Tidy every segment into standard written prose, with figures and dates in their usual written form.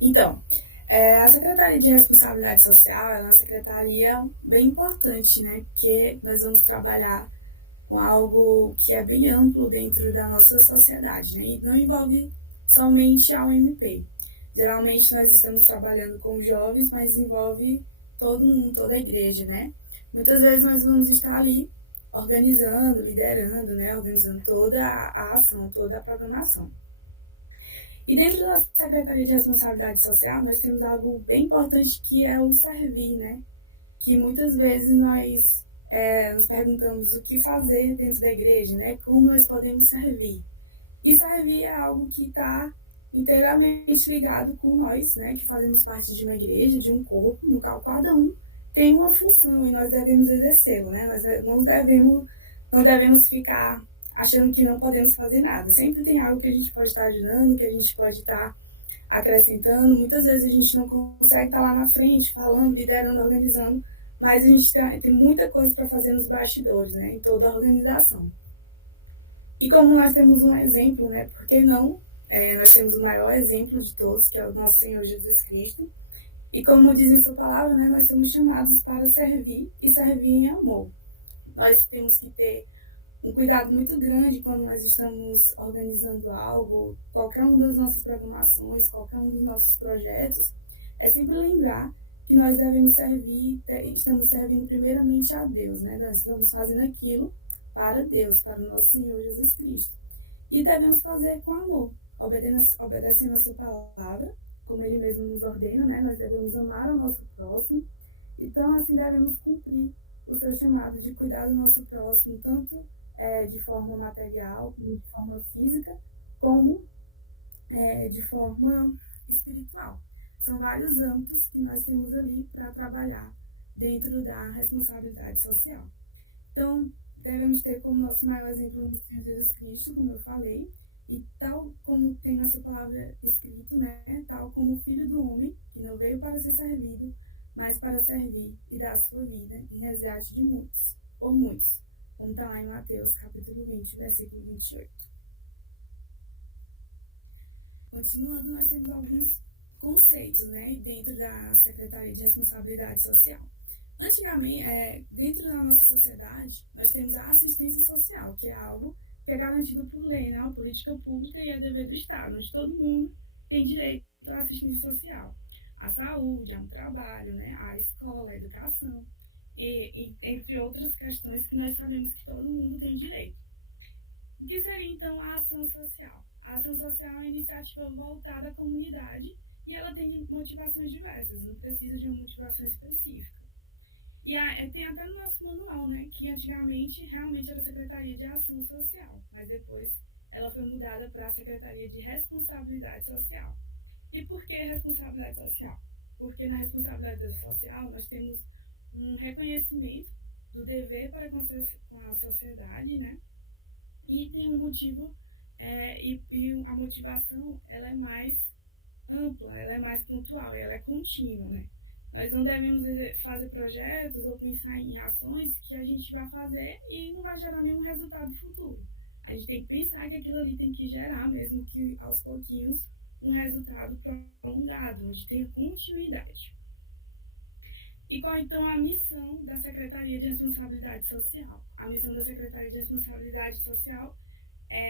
Então, a Secretaria de Responsabilidade Social é uma secretaria bem importante, né? Porque nós vamos trabalhar com algo que é bem amplo dentro da nossa sociedade, né? E não envolve somente a UMP. Geralmente nós estamos trabalhando com jovens, mas envolve todo mundo, toda a igreja, né? Muitas vezes nós vamos estar ali organizando, liderando, né? Organizando toda a ação, toda a programação. E dentro da Secretaria de Responsabilidade Social, nós temos algo bem importante que é o servir, né? Que muitas vezes nós nos perguntamos o que fazer dentro da igreja, né? Como nós podemos servir. E servir é algo que está inteiramente ligado com nós, né? Que fazemos parte de uma igreja, de um corpo, no qual cada um tem uma função e nós devemos exercê-la, né? Nós não devemos ficar achando que não podemos fazer nada. Sempre tem algo que a gente pode estar ajudando, que a gente pode estar acrescentando. Muitas vezes a gente não consegue estar lá na frente, falando, liderando, organizando, mas a gente tem muita coisa para fazer nos bastidores, né? Em toda a organização. E como nós temos um exemplo, né? Por que não? Nós temos o maior exemplo de todos, que é o nosso Senhor Jesus Cristo. E como diz em sua palavra, né? Nós somos chamados para servir e servir em amor. Nós temos que ter um cuidado muito grande quando nós estamos organizando algo, qualquer uma das nossas programações, qualquer um dos nossos projetos, é sempre lembrar que nós devemos servir, estamos servindo primeiramente a Deus, né? Nós estamos fazendo aquilo para Deus, para o nosso Senhor Jesus Cristo. E devemos fazer com amor, obedecendo a sua palavra, como ele mesmo nos ordena, né? Nós devemos amar o nosso próximo. Então, assim, devemos cumprir o seu chamado de cuidar do nosso próximo, tanto de forma material, de forma física, como de forma espiritual. São vários âmbitos que nós temos ali para trabalhar dentro da responsabilidade social. Então, devemos ter como nosso maior exemplo o Senhor Jesus Cristo, como eu falei, e tal como tem nessa palavra escrito, né? Tal como o Filho do Homem, que não veio para ser servido, mas para servir e dar a sua vida em resgate de muitos, por muitos. Como está lá em Mateus, capítulo 20, versículo 28. Continuando, nós temos alguns conceitos, né, dentro da Secretaria de Responsabilidade Social. Antigamente, dentro da nossa sociedade, nós temos a assistência social, que é algo que é garantido por lei, né, a política pública e é dever do Estado, onde todo mundo tem direito à assistência social. A saúde, a um trabalho, né, a escola, a educação, entre outras questões que nós sabemos que todo mundo tem direito. O que seria, então, a ação social? A ação social é uma iniciativa voltada à comunidade e ela tem motivações diversas, não precisa de uma motivação específica. E tem até no nosso manual, né, que antigamente realmente era a Secretaria de Ação Social, mas depois ela foi mudada para a Secretaria de Responsabilidade Social. E por que responsabilidade social? Porque na responsabilidade social nós temos um reconhecimento do dever para com a sociedade, né? E tem um motivo, e a motivação ela é mais ampla, ela é mais pontual, ela é contínua, né? Nós não devemos fazer projetos ou pensar em ações que a gente vai fazer e não vai gerar nenhum resultado futuro. A gente tem que pensar que aquilo ali tem que gerar, mesmo que aos pouquinhos, um resultado prolongado, onde tem continuidade. E qual então a missão da Secretaria de Responsabilidade Social? A missão da Secretaria de Responsabilidade Social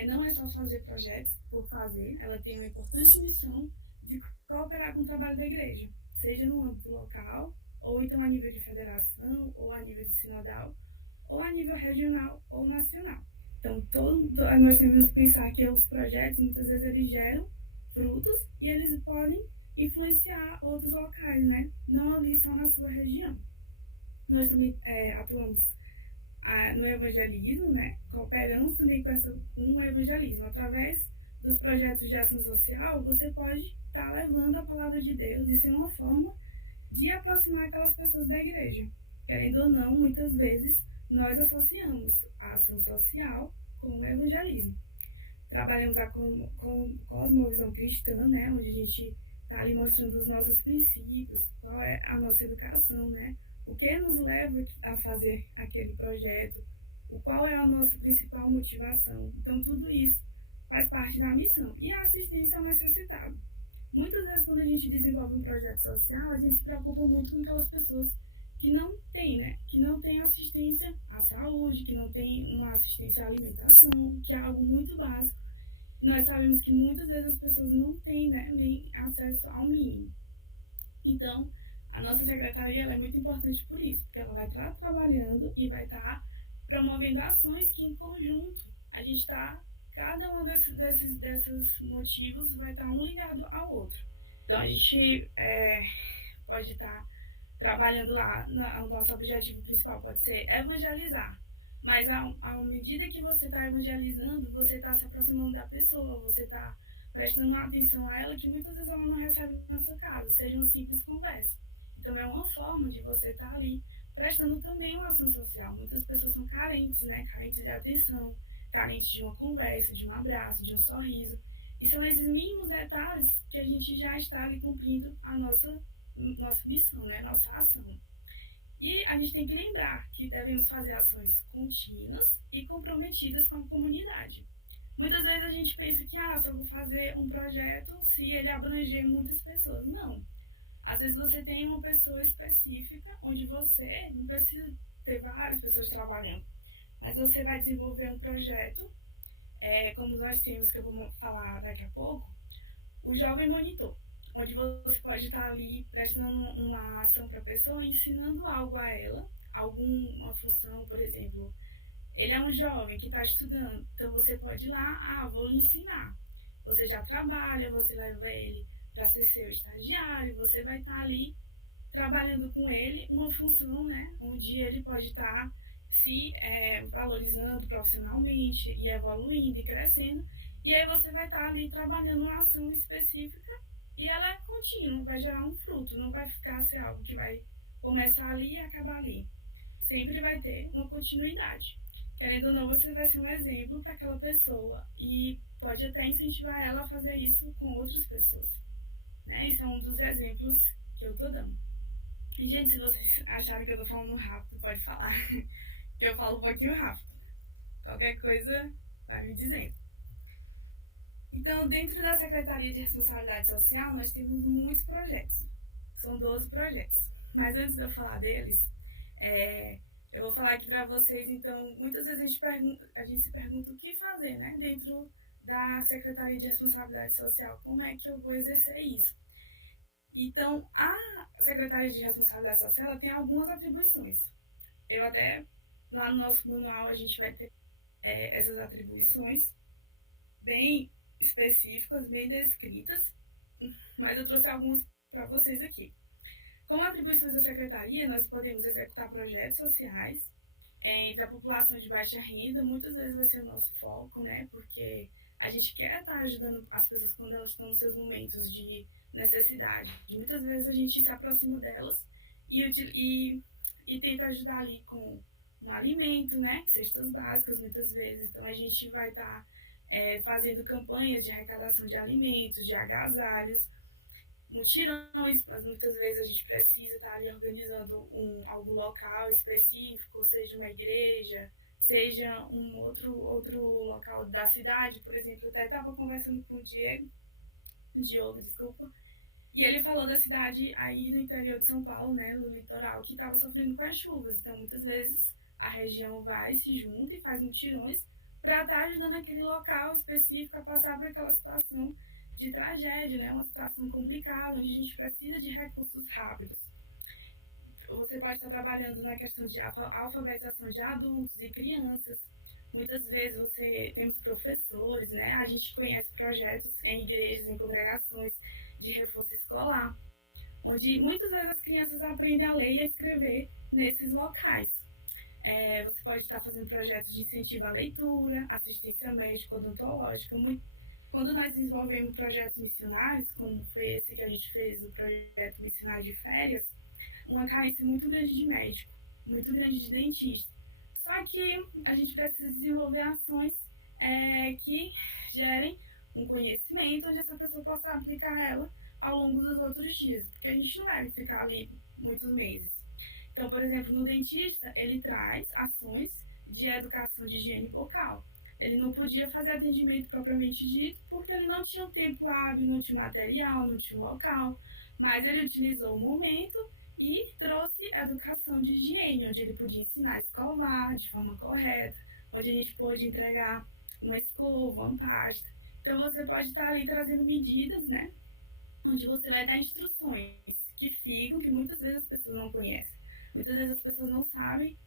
não é só fazer projetos por fazer, ela tem uma importante missão de cooperar com o trabalho da igreja, seja no âmbito local, ou então a nível de federação, ou a nível de sinodal, ou a nível regional ou nacional. Então, nós temos que pensar que os projetos, muitas vezes, eles geram frutos e eles podem influenciar outros locais, né? Não ali só na sua região. Nós também atuamos no evangelismo, né? Cooperamos também com o evangelismo. Através dos projetos de ação social, você pode estar levando a palavra de Deus e ser uma forma de aproximar aquelas pessoas da igreja. Querendo ou não, muitas vezes nós associamos a ação social com o evangelismo. Trabalhamos com cosmovisão cristã, né? Onde a gente está ali mostrando os nossos princípios, qual é a nossa educação, né? O que nos leva a fazer aquele projeto, qual é a nossa principal motivação. Então, tudo isso faz parte da missão. E a assistência ao necessitado. Muitas vezes, quando a gente desenvolve um projeto social, a gente se preocupa muito com aquelas pessoas que não têm, né? Que não têm assistência à saúde, que não têm uma assistência à alimentação, que é algo muito básico. Nós sabemos que muitas vezes as pessoas não têm, né, nem acesso ao mínimo. Então, a nossa secretaria ela é muito importante por isso, porque ela vai estar trabalhando e vai estar promovendo ações que, em conjunto, a gente está, cada um desses motivos vai estar um ligado ao outro. Então, a gente pode estar trabalhando lá, o nosso objetivo principal pode ser evangelizar. Mas, à medida que você está evangelizando, você está se aproximando da pessoa, você está prestando atenção a ela que muitas vezes ela não recebe na sua casa, seja uma simples conversa. Então, é uma forma de você estar ali prestando também uma ação social. Muitas pessoas são carentes, né? Carentes de atenção, carentes de uma conversa, de um abraço, de um sorriso. E são esses mínimos detalhes que a gente já está ali cumprindo a nossa missão, né? Nossa ação. E a gente tem que lembrar que devemos fazer ações contínuas e comprometidas com a comunidade. Muitas vezes a gente pensa que, só vou fazer um projeto se ele abranger muitas pessoas. Não. Às vezes você tem uma pessoa específica onde você não precisa ter várias pessoas trabalhando, mas você vai desenvolver um projeto, como nós temos, que eu vou falar daqui a pouco, o Jovem Monitor, onde você pode estar ali prestando uma ação para a pessoa, ensinando algo a ela, alguma função, por exemplo. Ele é um jovem que está estudando, então você pode ir lá, vou lhe ensinar. Você já trabalha, você leva ele para ser seu estagiário, você vai estar ali trabalhando com ele uma função, né, onde ele pode estar se valorizando profissionalmente e evoluindo e crescendo. E aí você vai estar ali trabalhando uma ação específica e ela é contínua, vai gerar um fruto, não vai ficar ser algo que vai começar ali e acabar ali. Sempre vai ter uma continuidade. Querendo ou não, você vai ser um exemplo para aquela pessoa e pode até incentivar ela a fazer isso com outras pessoas. Né? Isso é um dos exemplos que eu estou dando. E, gente, se vocês acharem que eu estou falando rápido, pode falar, que eu falo um pouquinho rápido. Qualquer coisa, vai me dizendo. Então, dentro da Secretaria de Responsabilidade Social, nós temos muitos projetos. São 12 projetos. Mas antes de eu falar deles, eu vou falar aqui para vocês. Então, muitas vezes a gente se pergunta o que fazer, né? Dentro da Secretaria de Responsabilidade Social, como é que eu vou exercer isso? Então, a Secretaria de Responsabilidade Social ela tem algumas atribuições. Eu até, lá no nosso manual, a gente vai ter essas atribuições bem específicas, bem descritas, mas eu trouxe algumas para vocês aqui. Como atribuições da Secretaria, nós podemos executar projetos sociais entre a população de baixa renda, muitas vezes vai ser o nosso foco, né? Porque a gente quer estar ajudando as pessoas quando elas estão nos seus momentos de necessidade. E muitas vezes a gente se aproxima delas e tenta ajudar ali com um alimento, né? Cestas básicas, muitas vezes. Então a gente vai estar fazendo campanhas de arrecadação de alimentos, de agasalhos, mutirões, mas muitas vezes a gente precisa estar ali organizando algum local específico, seja uma igreja, seja um outro local da cidade. Por exemplo, eu até estava conversando com o Diogo, desculpa, e ele falou da cidade aí no interior de São Paulo, né, no litoral, que estava sofrendo com as chuvas. Então, muitas vezes, a região vai, se junta e faz mutirões para estar ajudando aquele local específico a passar por aquela situação de tragédia, né? Uma situação complicada, onde a gente precisa de recursos rápidos. Você pode estar trabalhando na questão de alfabetização de adultos e crianças. Muitas vezes temos professores, né? A gente conhece projetos em igrejas, em congregações de reforço escolar, onde muitas vezes as crianças aprendem a ler e a escrever nesses locais. Você pode estar fazendo projetos de incentivo à leitura, assistência médico-odontológica. Quando nós desenvolvemos projetos missionários, como foi esse que a gente fez, o projeto missionário de férias, uma carência muito grande de médico, muito grande de dentista. Só que a gente precisa desenvolver ações que gerem um conhecimento onde essa pessoa possa aplicar ela ao longo dos outros dias, porque a gente não vai ficar ali muitos meses. Então, por exemplo, no dentista, ele traz ações de educação de higiene bucal. ele não podia fazer atendimento propriamente dito, porque ele não tinha o tempo hábil, não tinha material, não tinha local, mas ele utilizou o momento e trouxe educação de higiene, onde ele podia ensinar a escovar de forma correta, onde a gente pôde entregar uma escova, uma pasta. Então você pode estar ali trazendo medidas, né? Onde você vai dar instruções que ficam, que muitas vezes as pessoas não conhecem. Muitas vezes as pessoas não sabem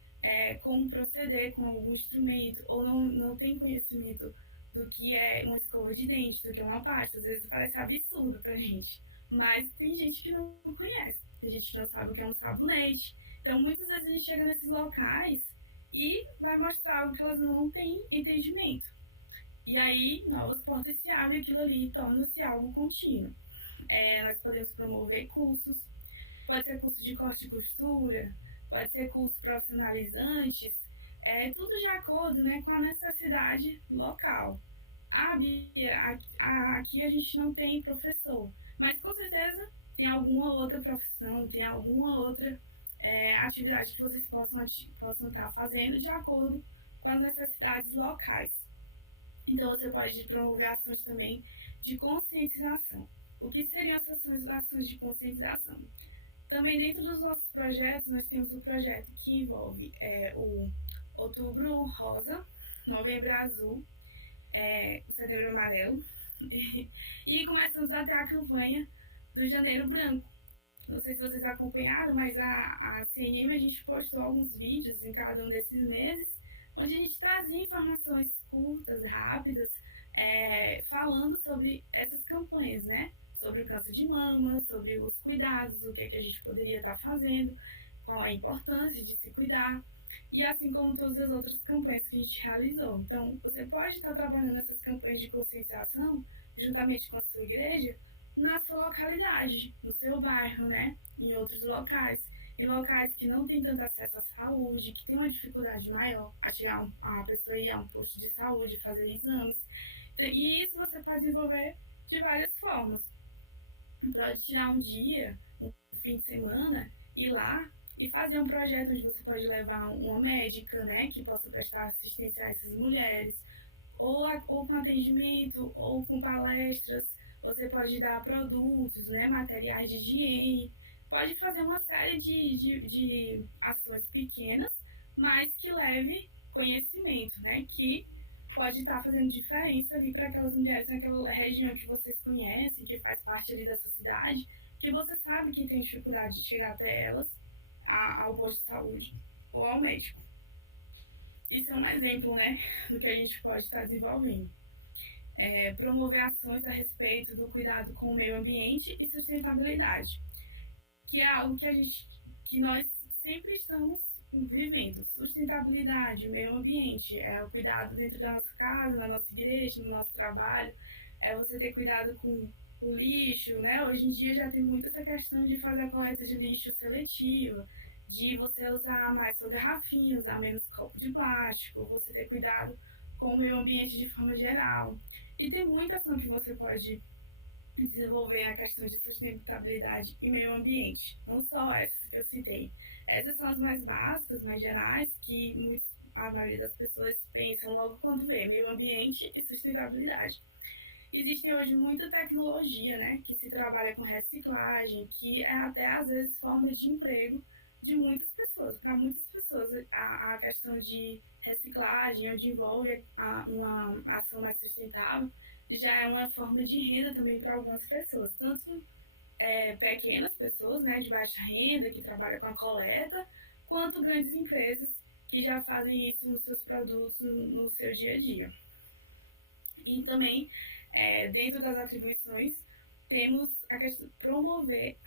como proceder com algum instrumento, ou não tem conhecimento do que é uma escova de dente, do que é uma pasta. Às vezes parece absurdo pra gente, mas tem gente que não conhece, tem gente que não sabe o que é um sabonete. Então muitas vezes a gente chega nesses locais e vai mostrar algo que elas não têm entendimento. E aí novas portas se abrem, aquilo ali torna-se algo contínuo. Nós podemos promover cursos, pode ser curso de corte e costura, pode ser cursos profissionalizantes, tudo de acordo, né, com a necessidade local. Aqui a gente não tem professor, mas com certeza tem alguma outra profissão, tem alguma outra atividade que vocês possam estar fazendo de acordo com as necessidades locais. Então você pode promover ações também de conscientização. O que seriam essas ações de conscientização? Também dentro dos nossos projetos, nós temos um projeto que envolve o Outubro Rosa, Novembro Azul, o Setembro Amarelo, e começamos até a campanha do Janeiro Branco. Não sei se vocês acompanharam, mas a CNM, a gente postou alguns vídeos em cada um desses meses, onde a gente trazia informações curtas, rápidas, falando sobre essas campanhas, né? Sobre o câncer de mama, sobre os cuidados, o que a gente poderia estar fazendo, qual a importância de se cuidar, e assim como todas as outras campanhas que a gente realizou. Então, você pode estar trabalhando essas campanhas de conscientização, juntamente com a sua igreja, na sua localidade, no seu bairro, né? Em outros locais. Em locais que não têm tanto acesso à saúde, que tem uma dificuldade maior a pessoa ir a um posto de saúde, fazer exames. E isso você pode desenvolver de várias formas. Pode tirar um dia, um fim de semana, ir lá e fazer um projeto onde você pode levar uma médica, né, que possa prestar assistência a essas mulheres, ou com atendimento, ou com palestras. Você pode dar produtos, né, materiais de higiene. Pode fazer uma série de ações pequenas, mas que leve conhecimento, né, que pode estar fazendo diferença ali para aquelas mulheres naquela região que vocês conhecem, que faz parte ali dessa cidade, que você sabe que tem dificuldade de chegar até elas, ao posto de saúde ou ao médico. Isso é um exemplo, né, do que a gente pode estar desenvolvendo. Promover ações a respeito do cuidado com o meio ambiente e sustentabilidade, que é algo que nós sempre estamos vivendo. Sustentabilidade, o meio ambiente, o cuidado dentro da nossa casa, na nossa igreja, no nosso trabalho, você ter cuidado com o lixo, né? Hoje em dia já tem muito essa questão de fazer a coleta de lixo seletiva, de você usar mais sua garrafinha, usar menos copo de plástico, você ter cuidado com o meio ambiente de forma geral. E tem muita ação que você pode desenvolver na questão de sustentabilidade e meio ambiente, não só essas que eu citei. Essas são as mais básicas, mais gerais, que a maioria das pessoas pensam logo quando vê meio ambiente e sustentabilidade. Existem hoje muita tecnologia, né, que se trabalha com reciclagem, que é até às vezes forma de emprego de muitas pessoas. Para muitas pessoas, a questão de reciclagem, onde envolve uma ação mais sustentável, já é uma forma de renda também para algumas pessoas, tanto pequenas pessoas, né, de baixa renda, que trabalham com a coleta, quanto grandes empresas que já fazem isso nos seus produtos, no seu dia a dia. E também, dentro das atribuições, temos a questão de promover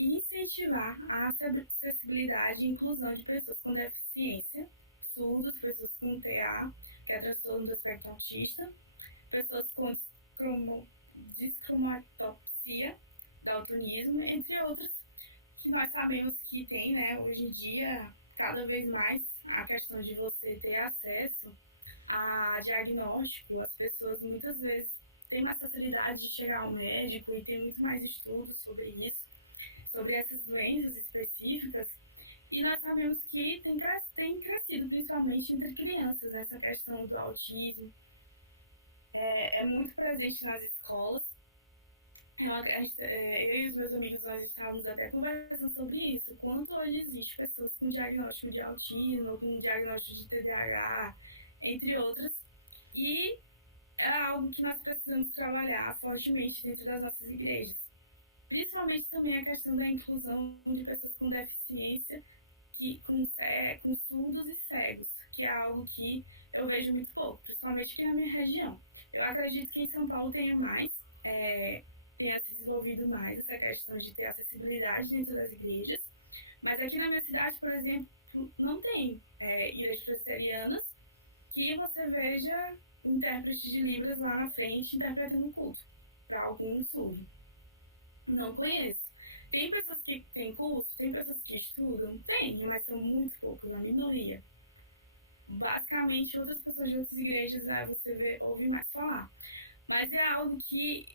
e incentivar a acessibilidade e inclusão de pessoas com deficiência, surdos, pessoas com TA, que é transtorno do espectro autista, pessoas com discromatopsia, daltonismo, entre outros, que nós sabemos que tem, né, hoje em dia, cada vez mais, a questão de você ter acesso a diagnóstico. As pessoas muitas vezes têm mais facilidade de chegar ao médico e tem muito mais estudos sobre isso, sobre essas doenças específicas, E nós sabemos que tem crescido, principalmente entre crianças, essa questão do autismo. É muito presente nas escolas. Eu e os meus amigos, nós estávamos até conversando sobre isso. Quanto hoje existe pessoas com diagnóstico de autismo, ou com diagnóstico de TDAH, entre outras. E é algo que nós precisamos trabalhar fortemente dentro das nossas igrejas. Principalmente também a questão da inclusão de pessoas com deficiência, com surdos e cegos, que é algo que eu vejo muito pouco, principalmente aqui na minha região. Eu acredito que em São Paulo tenha se desenvolvido mais essa questão de ter acessibilidade dentro das igrejas, mas aqui na minha cidade, por exemplo, não tem igrejas presbiterianas que você veja um intérprete de Libras lá na frente interpretando o culto para algum surdo. Não conheço. Tem pessoas que têm curso, tem pessoas que estudam, tem, mas são muito poucos, a minoria. Basicamente, outras pessoas de outras igrejas você ouve mais falar. Mas é algo que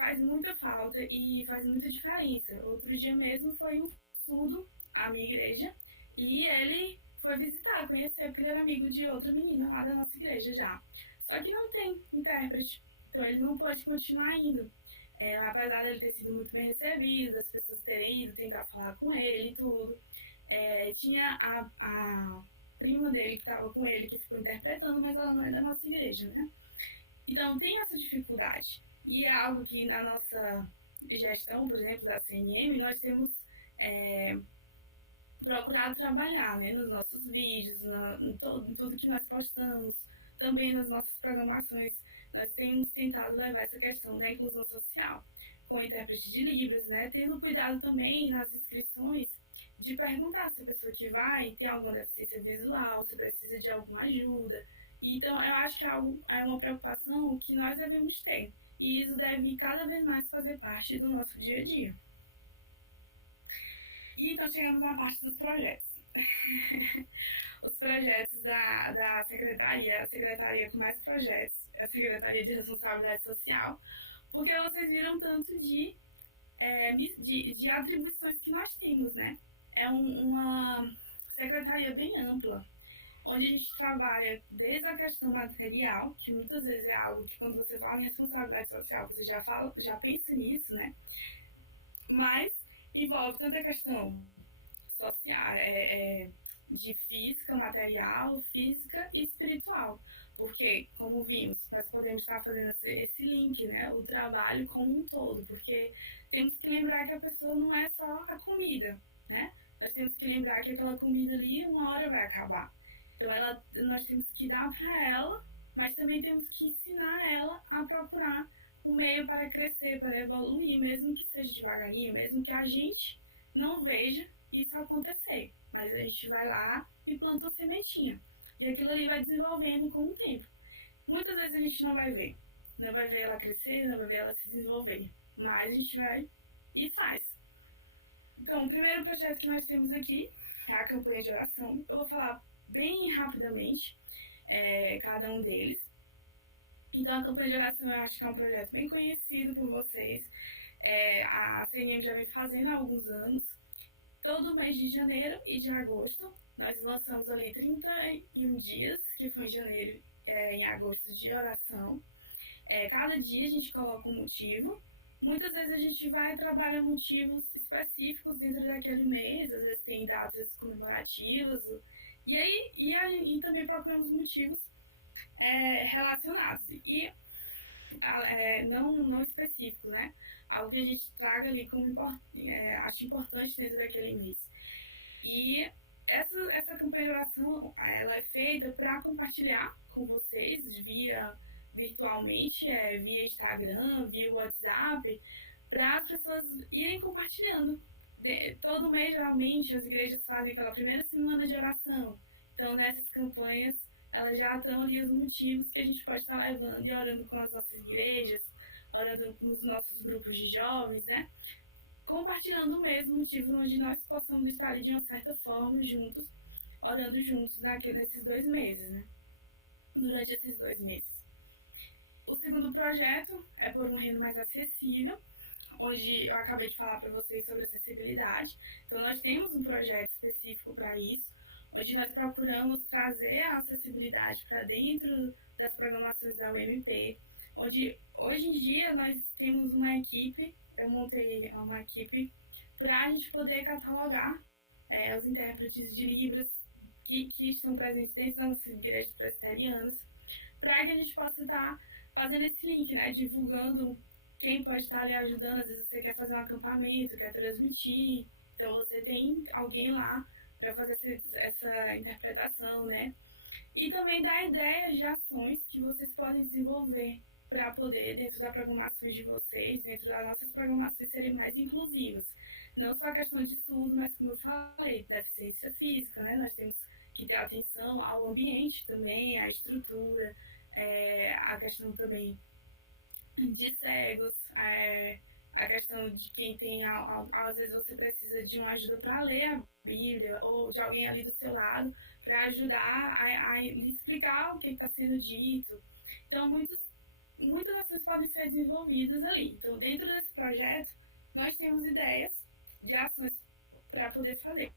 faz muita falta e faz muita diferença. Outro dia mesmo foi um surdo à minha igreja e ele foi visitar, conhecer, porque ele era amigo de outra menina lá da nossa igreja já. Só que não tem intérprete, então ele não pode continuar indo. Apesar dele ter sido muito bem recebido, as pessoas terem ido tentar falar com ele e tudo. Tinha a prima dele que estava com ele, que ficou interpretando, mas ela não é da nossa igreja, né? Então tem essa dificuldade. E é algo que na nossa gestão, por exemplo, da CNM, nós temos procurado trabalhar, né, nos nossos vídeos, em tudo que nós postamos, também nas nossas programações. Nós temos tentado levar essa questão da inclusão social com o intérprete de Libras, né, tendo cuidado também nas inscrições de perguntar se a pessoa que vai tem alguma deficiência visual, se precisa de alguma ajuda. Então, eu acho que é uma preocupação que nós devemos ter. E isso deve cada vez mais fazer parte do nosso dia a dia. E então chegamos na parte dos projetos. Os projetos da secretaria, a secretaria com mais projetos, a Secretaria de Responsabilidade Social, porque vocês viram tanto de atribuições que nós temos, né? É uma secretaria bem ampla, onde a gente trabalha desde a questão material, que muitas vezes é algo que quando você fala em responsabilidade social, você já pensa nisso, né? Mas envolve tanta questão social, de física, material, física e espiritual. Porque, como vimos, nós podemos estar fazendo esse link, né? O trabalho como um todo, porque temos que lembrar que a pessoa não é só a comida, né? Nós temos que lembrar que aquela comida ali uma hora vai acabar. Então nós temos que dar para ela, mas também temos que ensinar ela a procurar o meio para crescer, para evoluir, mesmo que seja devagarinho, mesmo que a gente não veja isso acontecer. Mas a gente vai lá e planta uma sementinha. E aquilo ali vai desenvolvendo com o tempo. Muitas vezes a gente não vai ver. Não vai ver ela crescer, não vai ver ela se desenvolver. Mas a gente vai e faz. Então, o primeiro projeto que nós temos aqui é a campanha de oração. Eu vou falar bem rapidamente cada um deles. Então, a campanha de oração eu acho que é um projeto bem conhecido por vocês. A CNM já vem fazendo há alguns anos. Todo mês de janeiro e de agosto, nós lançamos ali 31 dias, que foi em janeiro e em agosto, de oração. Cada dia a gente coloca um motivo. Muitas vezes a gente vai trabalhar motivos específicos dentro daquele mês, às vezes tem datas comemorativas, e também procuramos motivos relacionados e não específicos, né? Algo que a gente traga ali como acho importante dentro daquele mês. E essa campanha de oração, ela é feita para compartilhar com vocês virtualmente, via Instagram, via WhatsApp, para as pessoas irem compartilhando. Todo mês, geralmente, as igrejas fazem aquela primeira semana de oração. Então, nessas campanhas, elas já estão ali os motivos que a gente pode estar levando e orando com as nossas igrejas, orando com os nossos grupos de jovens, né? Compartilhando mesmo motivos onde nós possamos estar ali de uma certa forma juntos, orando juntos nesses 2 meses, né? Durante esses 2 meses. O segundo projeto é por um reino mais acessível, onde eu acabei de falar para vocês sobre acessibilidade. Então, nós temos um projeto específico para isso, onde nós procuramos trazer a acessibilidade para dentro das programações da UMP, onde hoje em dia nós temos uma equipe, eu montei uma equipe para a gente poder catalogar os intérpretes de Libras que estão presentes dentro das nossas igrejas presbiterianas, para que a gente possa estar fazendo esse link, né, divulgando quem pode estar ali ajudando. Às vezes você quer fazer um acampamento, quer transmitir, então você tem alguém lá para fazer essa interpretação, né? E também dar ideias de ações que vocês podem desenvolver para poder, dentro da programação de vocês, dentro das nossas programações, serem mais inclusivas. Não só a questão de estudo, mas como eu falei, deficiência física, né? Nós temos que ter atenção ao ambiente também, à estrutura, a questão também de cegos, a questão de quem tem, às vezes você precisa de uma ajuda para ler a Bíblia, ou de alguém ali do seu lado para ajudar a explicar o que está sendo dito. Então, muitas ações podem ser desenvolvidas ali. Então, dentro desse projeto, nós temos ideias de ações para poder fazer.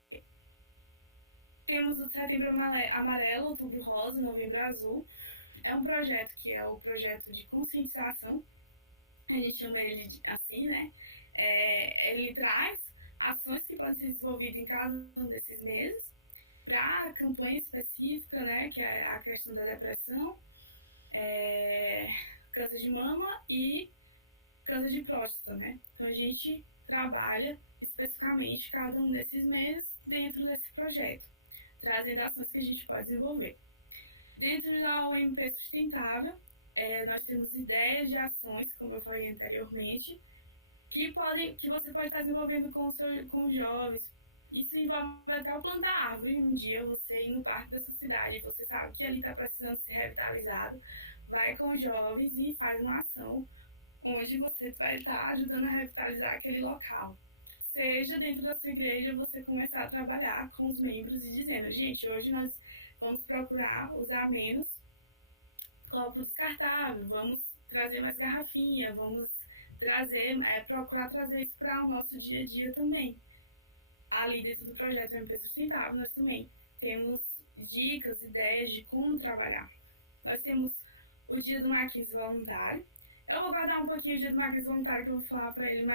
Temos o Setembro Amarelo, Outubro Rosa, Novembro Azul. É um projeto que é o projeto de conscientização, a gente chama ele assim, né? Ele traz ações que podem ser desenvolvidas em cada um desses meses para a campanha específica, né? Que é a questão da depressão, câncer de mama e câncer de próstata, né? Então a gente trabalha especificamente cada um desses meses dentro desse projeto, trazendo ações que a gente pode desenvolver. Dentro da UMP Sustentável, nós temos ideias de ações, como eu falei anteriormente, que você pode estar desenvolvendo com os jovens. Isso envolve até o plantar árvore. Um dia você ir no parque da sua cidade, você sabe que ali está precisando ser revitalizado, vai com os jovens e faz uma ação onde você vai estar ajudando a revitalizar aquele local. Seja dentro da sua igreja, você começar a trabalhar com os membros e dizendo, gente, hoje nós vamos procurar usar menos copo descartável, vamos trazer mais garrafinha, vamos procurar trazer isso para o nosso dia a dia também. Ali dentro do projeto MP Sustentável, nós também temos dicas, ideias de como trabalhar. Nós temos o Dia do Marquinhos Voluntário. Eu vou guardar um pouquinho o Dia do Marquinhos Voluntário, que eu vou falar dele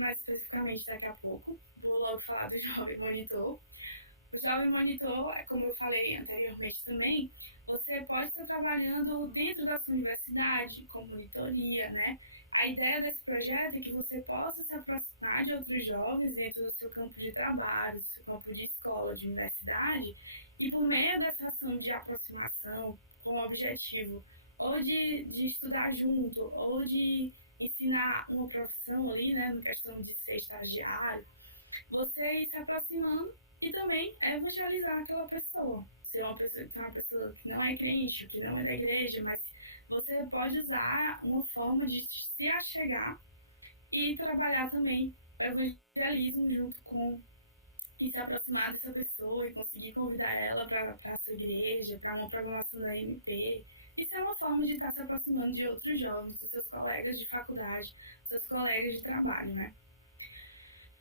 mais especificamente daqui a pouco. Vou logo falar do Jovem Monitor. O Jovem Monitor, como eu falei anteriormente também, você pode estar trabalhando dentro da sua universidade, com monitoria, né? A ideia desse projeto é que você possa se aproximar de outros jovens dentro do seu campo de trabalho, do seu campo de escola, de universidade, e por meio dessa ação de aproximação, com o objetivo ou de estudar junto, ou de ensinar uma profissão ali, né, na questão de ser estagiário, você ir se aproximando e também evangelizar aquela pessoa. Se é uma pessoa que não é crente, que não é da igreja, mas você pode usar uma forma de se achegar e trabalhar também o evangelismo junto com e se aproximar dessa pessoa e conseguir convidar ela para a sua igreja, para uma programação da MP. Isso é uma forma de estar se aproximando de outros jovens, dos seus colegas de faculdade, dos seus colegas de trabalho, né?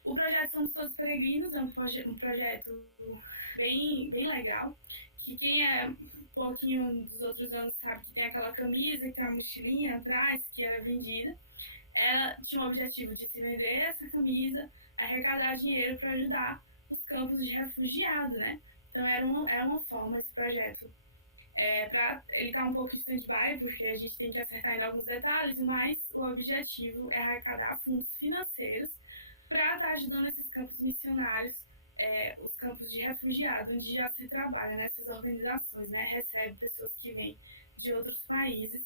O projeto Somos Todos Peregrinos é um projeto bem legal, que quem é um pouquinho dos outros anos sabe que tem aquela camisa, que tem a mochilinha atrás, que era vendida. Ela tinha o objetivo de se vender essa camisa, arrecadar dinheiro para ajudar os campos de refugiado, né? Então é uma forma, esse projeto, ele está um pouco em stand-by, porque a gente tem que acertar ainda alguns detalhes, mas o objetivo é arrecadar fundos financeiros para estar ajudando esses campos missionários, os campos de refugiados, onde já se trabalha nessas organizações, né? Recebe pessoas que vêm de outros países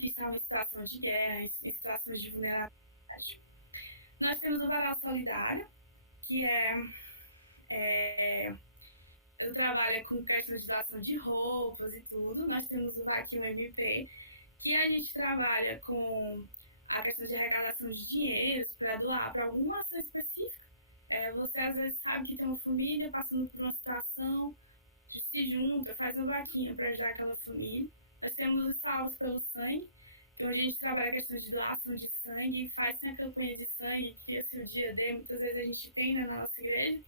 que estão em situação de guerra, em situações de vulnerabilidade. Nós temos o Varal Solidário, que eu trabalho com questão de doação de roupas e tudo. Nós temos o Vaquinho MP, que a gente trabalha com a questão de arrecadação de dinheiro para doar para alguma ação específica. Você às vezes sabe que tem uma família passando por uma situação, se junta, faz uma vaquinha para ajudar aquela família. Nós temos os Salvos pelo Sangue, onde a gente trabalha a questão de doação de sangue, faz uma campanha de sangue, cria-se o dia D, muitas vezes a gente tem, né, na nossa igreja,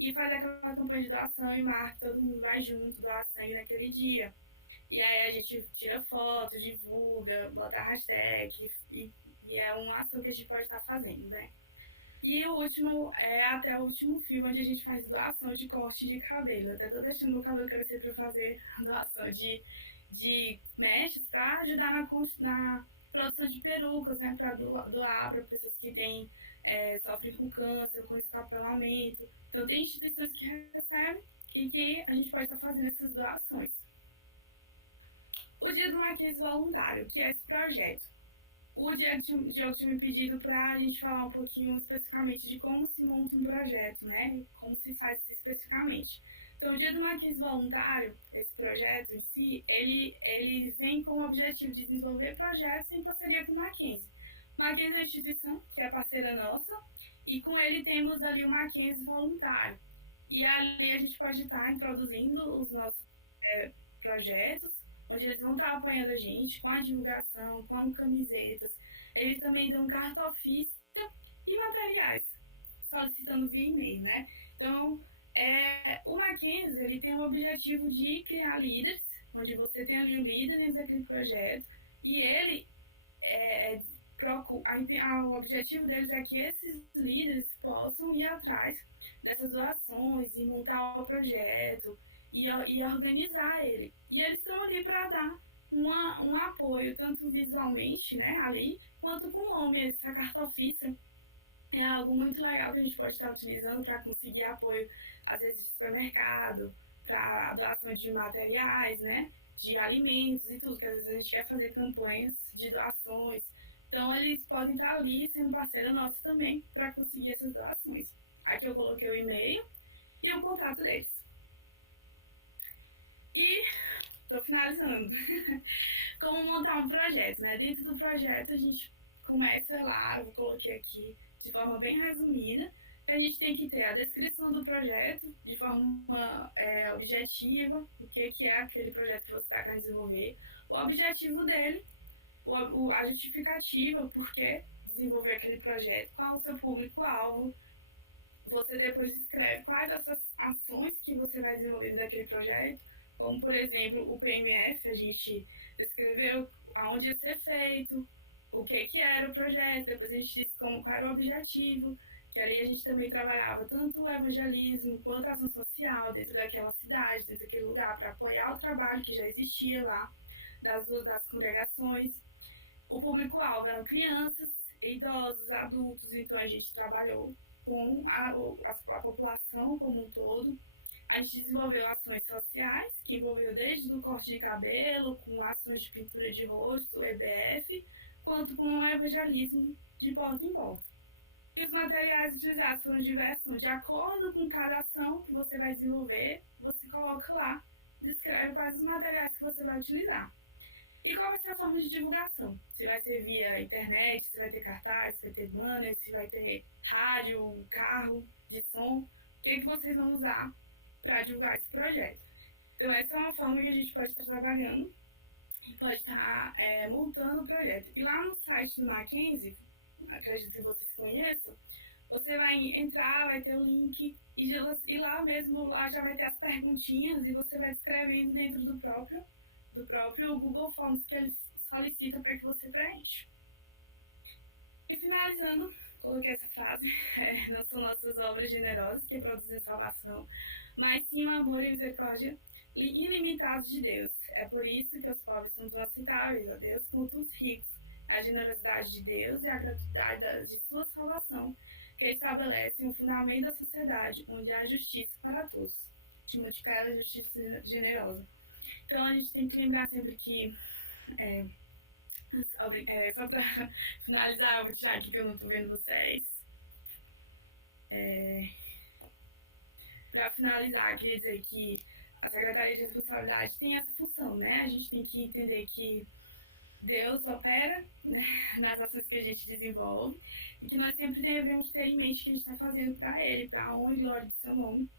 e faz aquela campanha de doação e marca, todo mundo vai junto, doar sangue naquele dia. E aí a gente tira foto, divulga, bota hashtag, e é uma ação que a gente pode estar fazendo, né? E o último é até o último fio, onde a gente faz doação de corte de cabelo. Eu até tô deixando meu cabelo crescer para fazer doação de mechas para ajudar na produção de perucas, né? Para doar para pessoas que têm, sofrem com câncer, com escapelamento. Então, tem instituições que recebem e que a gente pode estar fazendo essas doações. O Dia do Mackenzie Voluntário, que é esse projeto. O Diogo tinha me pedido para a gente falar um pouquinho especificamente de como se monta um projeto, né? Como se faz isso especificamente. Então, o Dia do Mackenzie Voluntário, esse projeto em si, ele vem com o objetivo de desenvolver projetos em parceria com o Mackenzie. O Mackenzie é a instituição que é parceira nossa, e com ele temos ali o Mackenzie Voluntário. E ali a gente pode estar introduzindo os nossos projetos, onde eles vão estar apoiando a gente com a divulgação, com camisetas. Eles também dão carta ofício e materiais, solicitando via e-mail, né? Então, o Mackenzie, ele tem o objetivo de criar líderes, onde você tem ali um líder dentro daquele projeto, e ele o objetivo deles é que esses líderes possam ir atrás dessas doações e montar o projeto e organizar ele. E eles estão ali para dar um apoio, tanto visualmente, né, ali, quanto com o nome. Essa carta ofício é algo muito legal que a gente pode estar utilizando para conseguir apoio, às vezes, de supermercado, para a doação de materiais, né, de alimentos e tudo, que às vezes a gente quer fazer campanhas de doações. Então, eles podem estar ali sendo parceiro nosso também para conseguir essas doações. Aqui eu coloquei o e-mail e o contato deles. E estou finalizando. Como montar um projeto, né? Dentro do projeto a gente começa lá, eu coloquei aqui de forma bem resumida, que a gente tem que ter a descrição do projeto de forma objetiva, o que é aquele projeto que você está querendo desenvolver, o objetivo dele, a justificativa, por que desenvolver aquele projeto, qual o seu público-alvo. Você depois escreve quais essas ações que você vai desenvolver daquele projeto, como, por exemplo, o PMF, a gente descreveu aonde ia ser feito, o que era o projeto, depois a gente disse qual era o objetivo, que ali a gente também trabalhava tanto o evangelismo quanto a ação social dentro daquela cidade, dentro daquele lugar, para apoiar o trabalho que já existia lá, das congregações. O público-alvo eram crianças, idosos, adultos, então a gente trabalhou com a população como um todo. A gente desenvolveu ações sociais, que envolveu desde o corte de cabelo, com ações de pintura de rosto, EBF, quanto com o evangelismo de porta em porta. E os materiais utilizados foram diversos, de acordo com cada ação que você vai desenvolver, você coloca lá, descreve quais os materiais que você vai utilizar. E qual vai ser a forma de divulgação? Se vai ser via internet, se vai ter cartaz, se vai ter banner, se vai ter rádio, carro de som, o que vocês vão usar para divulgar esse projeto? Então, essa é uma forma que a gente pode estar trabalhando e pode estar montando o projeto. E lá no site do Mackenzie, acredito que vocês conheçam, você vai entrar, vai ter o link e lá mesmo lá já vai ter as perguntinhas e você vai escrevendo dentro do próprio Google Forms que eles solicitam para que você preencha. E finalizando, coloquei essa frase, não são nossas obras generosas que produzem salvação, mas sim o amor e misericórdia ilimitados de Deus. É por isso que os pobres são tão aceitáveis a Deus quanto os ricos. A generosidade de Deus e a gratuidade de sua salvação que estabelecem o fundamento da sociedade onde há justiça para todos. De multiplicar a justiça generosa. Então a gente tem que lembrar sempre que, só para finalizar, eu vou tirar aqui que eu não estou vendo vocês. Para finalizar, queria dizer que a Secretaria de Responsabilidade tem essa função, né? A gente tem que entender que Deus opera, né, nas ações que a gente desenvolve e que nós sempre devemos ter em mente que a gente está fazendo para Ele, para a honra e glória do seu nome.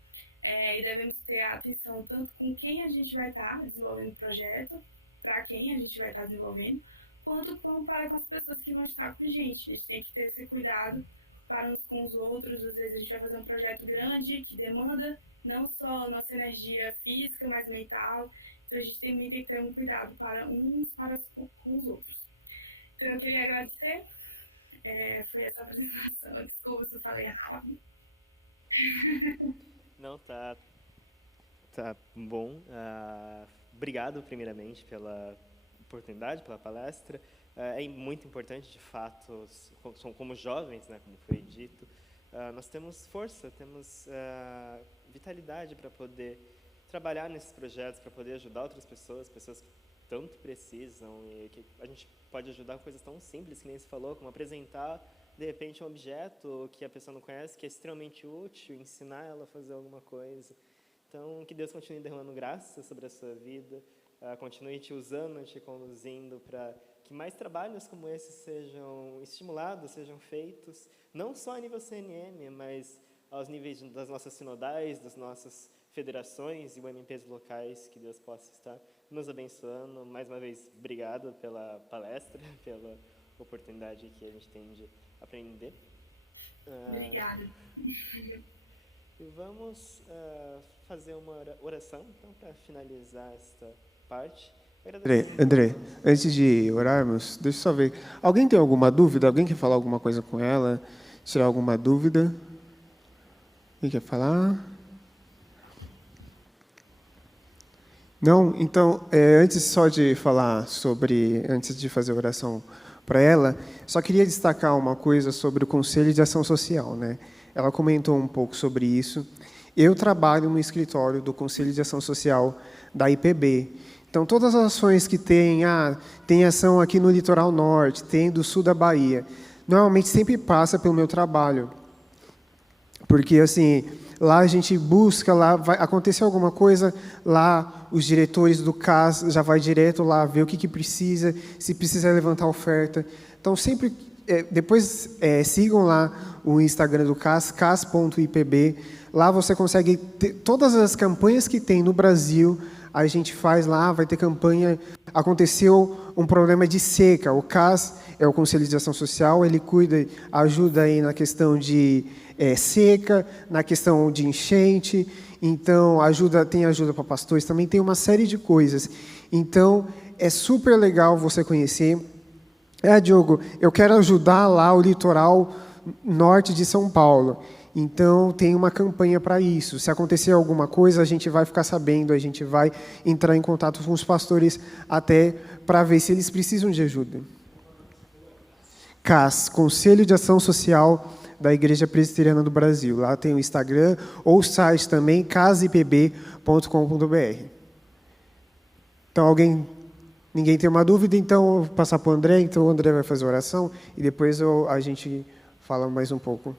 E devemos ter atenção tanto com quem a gente vai estar desenvolvendo o projeto, para quem a gente vai estar desenvolvendo, quanto para com as pessoas que vão estar com a gente. A gente tem que ter esse cuidado para uns com os outros. Às vezes a gente vai fazer um projeto grande que demanda não só nossa energia física, mas mental. Então a gente também tem que ter um cuidado para uns com os outros. Então eu queria agradecer. Foi essa apresentação. Desculpa se eu falei rápido. Não, tá bom. Obrigado, primeiramente, pela oportunidade, pela palestra. É muito importante, de fato, como jovens, né, como foi dito, nós temos força, temos vitalidade para poder trabalhar nesses projetos, para poder ajudar outras pessoas que tanto precisam, e que a gente pode ajudar com coisas tão simples, que nem você falou, como apresentar, de repente, um objeto que a pessoa não conhece, que é extremamente útil, ensinar ela a fazer alguma coisa. Então, que Deus continue derramando graça sobre a sua vida, continue te usando, te conduzindo para que mais trabalhos como esses sejam estimulados, sejam feitos, não só a nível CNM, mas aos níveis das nossas sinodais, das nossas federações e UMPs locais, que Deus possa estar nos abençoando. Mais uma vez, obrigado pela palestra, pela oportunidade que a gente tem de aprender. Obrigada. E vamos fazer uma oração, então, para finalizar esta parte. André, antes de orarmos, deixa eu só ver. Alguém tem alguma dúvida? Alguém quer falar alguma coisa com ela? Tirar alguma dúvida? Quem quer falar? Não? Então, antes só de falar antes de fazer a oração para ela, só queria destacar uma coisa sobre o Conselho de Ação Social, né? Ela comentou um pouco sobre isso. Eu trabalho no escritório do Conselho de Ação Social da IPB. Então, todas as ações que tem ação aqui no Litoral Norte, tem do sul da Bahia, normalmente sempre passa pelo meu trabalho. Porque, assim, lá a gente busca, lá vai acontecer alguma coisa, lá os diretores do CAS já vai direto lá ver o que precisa, se precisa levantar oferta. Então, sempre, depois sigam lá o Instagram do CAS, cas.ipb. Lá você consegue ter todas as campanhas que tem no Brasil, a gente faz lá, vai ter campanha. Aconteceu um problema de seca, o CAS é o Conselho de Ação Social, ele ajuda aí na questão de seca, na questão de enchente, então tem ajuda para pastores, também tem uma série de coisas. Então, é super legal você conhecer. Diogo, eu quero ajudar lá o litoral norte de São Paulo. Então, tem uma campanha para isso. Se acontecer alguma coisa, a gente vai ficar sabendo, a gente vai entrar em contato com os pastores até para ver se eles precisam de ajuda. CAS, Conselho de Ação Social da Igreja Presbiteriana do Brasil. Lá tem o Instagram ou o site também, casipb.com.br. Então, ninguém tem uma dúvida, então eu vou passar para o André, então o André vai fazer a oração e depois a gente fala mais um pouco.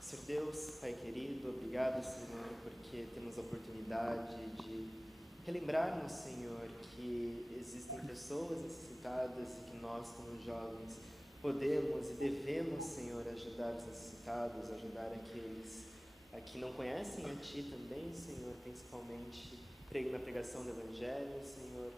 Senhor Deus, Pai querido, obrigado, Senhor, porque temos a oportunidade de relembrarmos, Senhor, que existem pessoas necessitadas e que nós, como jovens, podemos e devemos, Senhor, ajudar os necessitados, ajudar aqueles que não conhecem a Ti também, Senhor, principalmente na pregação do Evangelho, Senhor,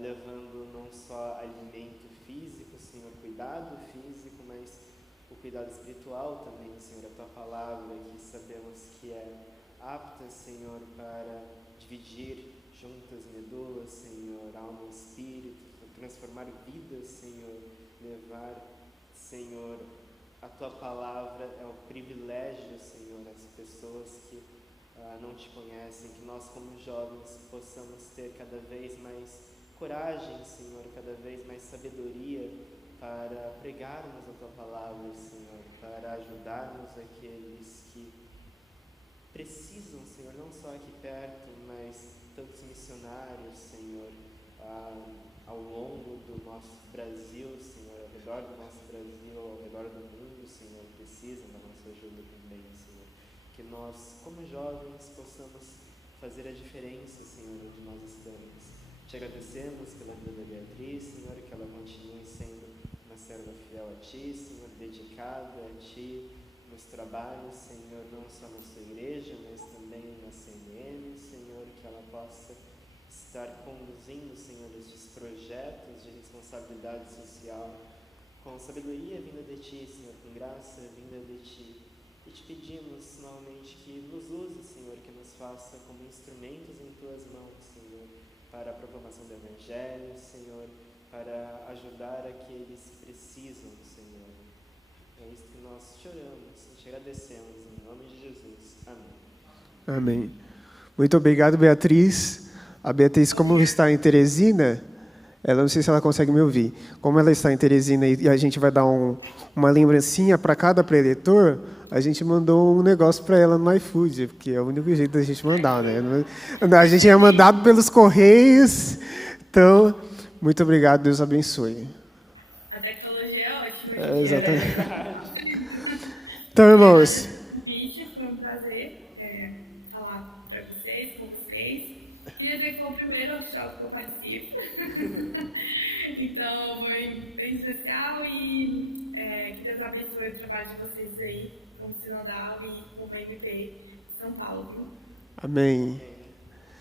levando não só alimento físico, Senhor, cuidado físico, mas o cuidado espiritual também, Senhor, a Tua palavra, que sabemos que é apta, Senhor, para dividir juntas medulas, Senhor, alma e espírito, transformar vidas, Senhor, levar, Senhor, a Tua palavra é um privilégio, Senhor, às pessoas que não Te conhecem, que nós como jovens possamos ter cada vez mais coragem, Senhor, cada vez mais sabedoria para pregarmos a Tua palavra, Senhor, para ajudarmos aqueles que precisam, Senhor, não só aqui perto, mas tantos missionários, Senhor, ao longo do nosso Brasil, Senhor, ao redor do nosso Brasil, ao redor do mundo, Senhor, precisam da nossa ajuda também, Senhor. Que nós, como jovens, possamos fazer a diferença, Senhor, onde nós estamos. Te agradecemos pela vida da Beatriz, Senhor, que ela continue sendo uma serva fiel a Ti, Senhor, dedicada a Ti, nos trabalhos, Senhor, não só na sua igreja, mas também na CNM, Senhor, que ela possa estar conduzindo, Senhor, estes projetos de responsabilidade social com sabedoria vinda de Ti, Senhor, com graça vinda de Ti. E te pedimos, novamente, que nos use, Senhor, que nos faça como instrumentos em Tuas mãos, Senhor, para a proclamação do Evangelho, Senhor, para ajudar aqueles que precisam, Senhor. É isso que nós te oramos e te agradecemos, em nome de Jesus. Amém. Amém. Muito obrigado, Beatriz. A Beatriz, como está em Teresina, ela não sei se ela consegue me ouvir. Como ela está em Teresina e a gente vai dar uma lembrancinha para cada preletor, a gente mandou um negócio para ela no iFood, porque é o único jeito da gente mandar, né? A gente é mandado pelos Correios. Então, muito obrigado, Deus abençoe. A tecnologia é ótima. Exatamente. Então, irmãos. Foi um prazer falar para vocês, com vocês. Queria dizer que foi o primeiro workshop que eu participo. Então, foi bem especial e que Deus abençoe o trabalho de vocês aí, como sinodal e como MP São Paulo. Viu? Amém.